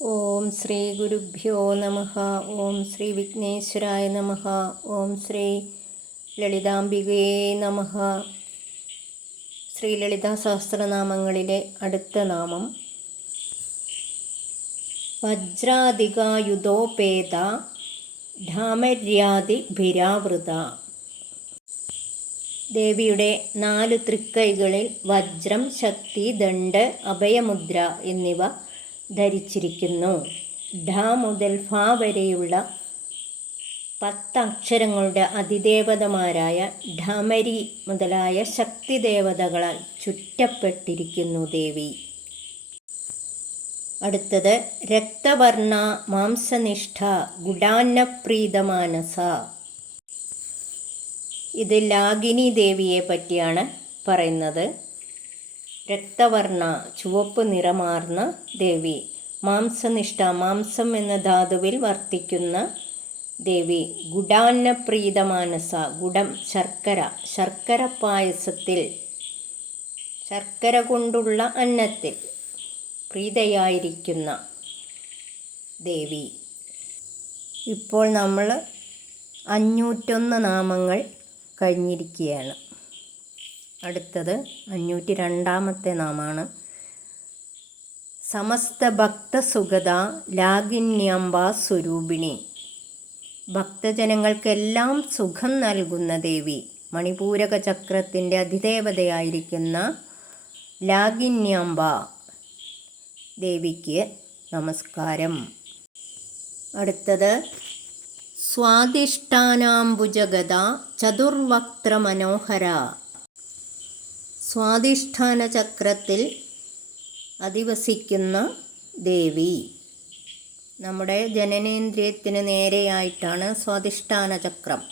ഓം ശ്രീ ഗുരുഭ്യോ നമ. ഓം ശ്രീ വിഘ്നേശ്വരായ നമ. ഓം ശ്രീ ലളിതാംബികയെ നമ. ശ്രീ ലളിതാ സഹസ്രനാമങ്ങളിലെ അടുത്ത നാമം. വജ്രാധികായുധോപേത ഢാമര്യാദിഭിരാവൃത ദേവിയുടെ നാല് തൃക്കൈകളിൽ വജ്രം ശക്തി ദണ്ഡ് അഭയമുദ്ര എന്നിവ ധരിച്ചിരിക്കുന്നു. ഡ മുതൽ ഫ വരെയുള്ള പത്തക്ഷരങ്ങളുടെ അതിദേവതമാരായ ഢമരി മുതലായ ശക്തി ദേവതകളാൽ ചുറ്റപ്പെട്ടിരിക്കുന്നു ദേവി. അടുത്തത് രക്തവർണ മാംസനിഷ്ഠ ഗുഡാന്നപ്രീതമാനസ ഇത് ലാഗിനി ദേവിയെ പറ്റിയാണ് പറയുന്നത്. രക്തവർണ ചുവപ്പ് നിറമാർന്ന ദേവി. മാംസനിഷ്ഠ മാംസം എന്ന ധാതുവിൽ വർത്തിക്കുന്ന ദേവി. ഗുഡാന്നപ്രീത മാനസ ഗുഡം ശർക്കര. ശർക്കര പായസത്തിൽ ശർക്കര കൊണ്ടുള്ള അന്നത്തിൽ പ്രീതയായിരിക്കുന്ന ദേവി. ഇപ്പോൾ നമ്മൾ അഞ്ഞൂറ്റൊന്ന് നാമങ്ങൾ കഴിഞ്ഞിരിക്കുകയാണ്. അടുത്തത് അഞ്ഞൂറ്റി രണ്ടാമത്തെ നാമാണ്. സമസ്ത ഭക്തസുഗത ലാഗിന്യംബ സ്വരൂപിണി. ഭക്തജനങ്ങൾക്കെല്ലാം സുഖം നൽകുന്ന ദേവി. മണിപൂരക ചക്രത്തിന്റെ അതിദേവതയായിരിക്കുന്ന ലാഗിന്യാംബ ദേവിക്ക് നമസ്കാരം. അടുത്തത് സ്വാദിഷ്ഠാനാംബുജഗത ചതുർവക്ത്രമനോഹര സ്വാധിഷ്ഠാന ചക്രത്തിൽ അധിവസിക്കുന്ന ദേവി. നമ്മുടെ ജനനേന്ദ്രിയത്തിന് നേരെയായിട്ടാണ് സ്വാധിഷ്ഠാന ചക്രം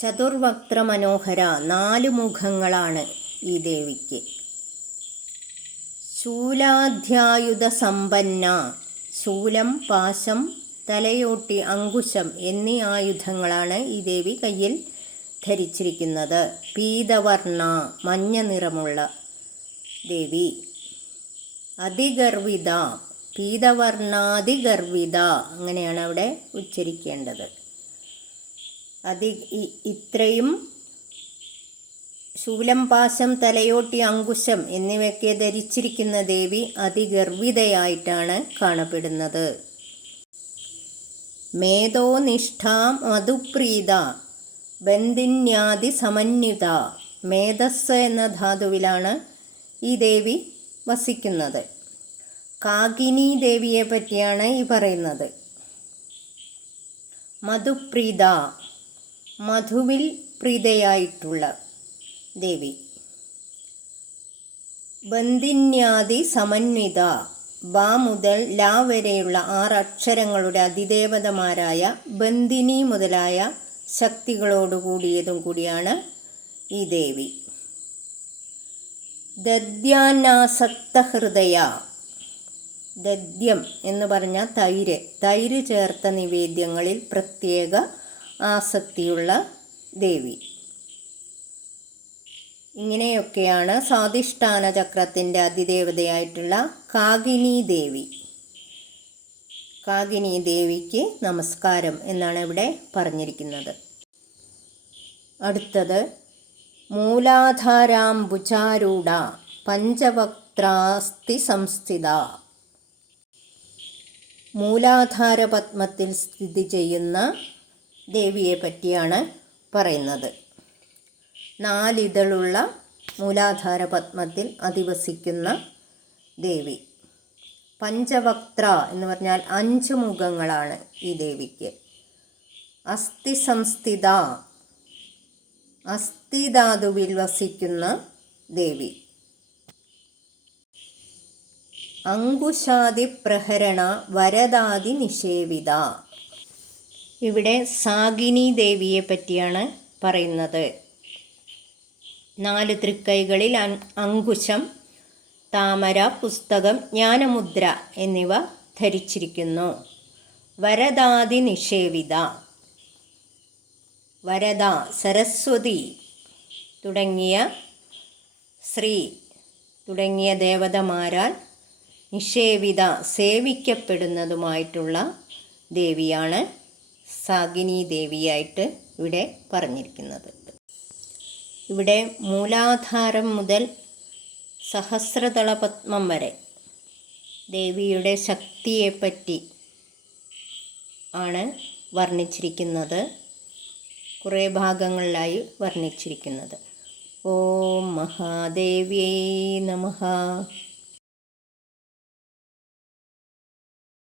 ചതുർവക്ത്ര മനോഹര നാല് മുഖങ്ങളാണ് ഈ ദേവിക്ക്. ശൂലാധ്യായുധ സമ്പന്ന ശൂലം പാശം തലയോട്ടി അങ്കുശം എന്നീ ആയുധങ്ങളാണ് ഈ ദേവി കയ്യിൽ ധരിച്ചിരിക്കുന്നത് പീതവർണ മഞ്ഞ നിറമുള്ള ദേവി. അതിഗർവിത പീതവർണാതിഗർവിത അങ്ങനെയാണ് അവിടെ ഉച്ചരിക്കേണ്ടത്. അതി ഇത്രയും ശൂലം പാശം തലയോട്ടി അങ്കുശം എന്നിവയൊക്കെ ധരിച്ചിരിക്കുന്ന ദേവി അതിഗർവിതയായിട്ടാണ് കാണപ്പെടുന്നത്. മേധോനിഷ്ഠ മധുപ്രീത ബന്ധിന്യാദി സമന്വിത മേധസ് എന്ന ധാതുവിലാണ് ഈ ദേവി വസിക്കുന്നത്. കാഗിനി ദേവിയെ പറ്റിയാണ് ഈ പറയുന്നത്. മധുപ്രീത മധുവിൽ പ്രീതയായിട്ടുള്ള ദേവി. ബന്ധിന്യാതി സമന്വിത ബ മുതൽ ല വരെയുള്ള ആറ് അക്ഷരങ്ങളുടെ അതിദേവതമാരായ ബന്ദിനി മുതലായ ശക്തികളോടുകൂടിയതും കൂടിയാണ് ഈ ദേവി. ദദ്യാനാസക്ത ഹൃദയ ദദ്യം എന്ന് പറഞ്ഞാൽ തൈര്. തൈര് ചേർത്ത നിവേദ്യങ്ങളിൽ പ്രത്യേക ആസക്തിയുള്ള ദേവി. ഇങ്ങനെയൊക്കെയാണ് സ്വാധിഷ്ഠാന ചക്രത്തിന്റെ അതിദേവതയായിട്ടുള്ള കാഗിനി ദേവി. കാകിനി ദേവിക്ക് നമസ്കാരം എന്നാണ് ഇവിടെ പറഞ്ഞിരിക്കുന്നത്. അടുത്തത് മൂലാധാരാംബുചാരൂഢ പഞ്ചവക്ത്രാസ്തി സംസ്ഥിത. മൂലാധാര പത്മത്തിൽ സ്ഥിതി ചെയ്യുന്ന ദേവിയെ പറ്റിയാണ് പറയുന്നത്. നാലിതളുള്ള മൂലാധാര പത്മത്തിൽ അധിവസിക്കുന്ന ദേവി. പഞ്ചവക്ത്ര എന്ന് പറഞ്ഞാൽ അഞ്ച് മുഖങ്ങളാണ് ഈ ദേവിക്ക്. അസ്ഥി സംസ്ഥിത അസ്ഥിധാതുവിൽ വസിക്കുന്ന ദേവി. അങ്കുശാദി പ്രഹരണ വരദാദി നിഷേവിത. ഇവിടെ സാഗിനി ദേവിയെ പറ്റിയാണ് പറയുന്നത്. നാല് തൃക്കൈകളിൽ അങ്കുശം താമര പുസ്തകം ജ്ഞാനമുദ്ര എന്നിവ ധരിച്ചിരിക്കുന്നു. വരദാതി നിഷേവിത. വരദ സരസ്വതി തുടങ്ങിയ ശ്രീ തുടങ്ങിയ ദേവതമാരാൽ നിഷേവിത സേവിക്കപ്പെടുന്നതുമായിട്ടുള്ള ദേവിയാണ് സാഗിനി ദേവിയായിട്ട് ഇവിടെ പറഞ്ഞിരിക്കുന്നത്. ഇവിടെ മൂലാധാരം മുതൽ സഹസ്രതള പത്മം വരെ. ദേവിയുടെ ശക്തിയെപ്പറ്റി ആണ് വർണിച്ചിരിക്കുന്നത്. കുറേ ഭാഗങ്ങളിലായി വർണിച്ചിരിക്കുന്നത്. ഓം മഹാദേവ്യേ നമഃ.